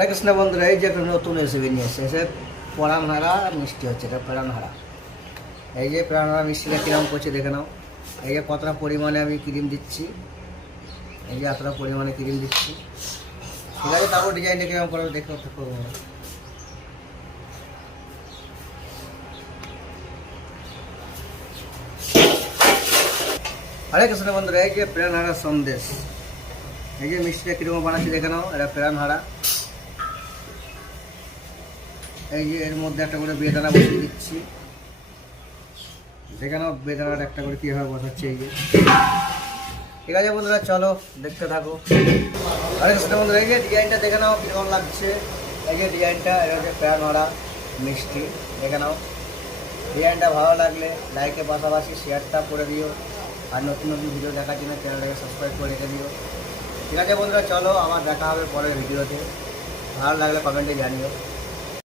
হরে কৃষ্ণ বন্ধুরা, এই যে একটা নতুন রেসিপি নিয়ে এসে প্রাণহারা মিষ্টি হচ্ছে। এটা প্রাণহারা, এই যে প্রাণহারা মিষ্টিটা কিরকম করছে দেখে নাও। এই যে কতটা পরিমাণে আমি ক্রিম দিচ্ছি, এই যে এতটা পরিমাণে ক্রিম দিচ্ছি, ঠিক আছে। তারপর ডিজাইনটা কিরকম করবো দেখে করবো। হরে কৃষ্ণ বন্ধুরা, এই যে প্রাণহারা সন্দেশ, এই যে মিষ্টিটা কিরকম বানাচ্ছি দেখে নাও। এটা প্রাণহারা, এই যে এর মধ্যে একটা করে বেদানা বসিয়ে দিচ্ছি, দেখে নাও বেদানার একটা করে কীভাবে বসাচ্ছে। এই যে ঠিক আছে বন্ধুরা, চলো দেখতে থাকো। আরে কৃষ্ণ বন্ধুরা, এই যে ডিজাইনটা দেখে নাও কীরকম লাগছে। এই যে ডিজাইনটা, এটা হচ্ছে প্রাণহারা মিষ্টি, দেখে নাও। ডিজাইনটা ভালো লাগলে লাইকের পাশাপাশি শেয়ারটা করে দিও, আর নতুন নতুন ভিডিও দেখার জন্য চ্যানেলটাকে সাবস্ক্রাইব করে রেখে দিও। ঠিক আছে বন্ধুরা, চলো আমার দেখা হবে পরের ভিডিওতে। ভালো লাগলে কমেন্টে জানিও।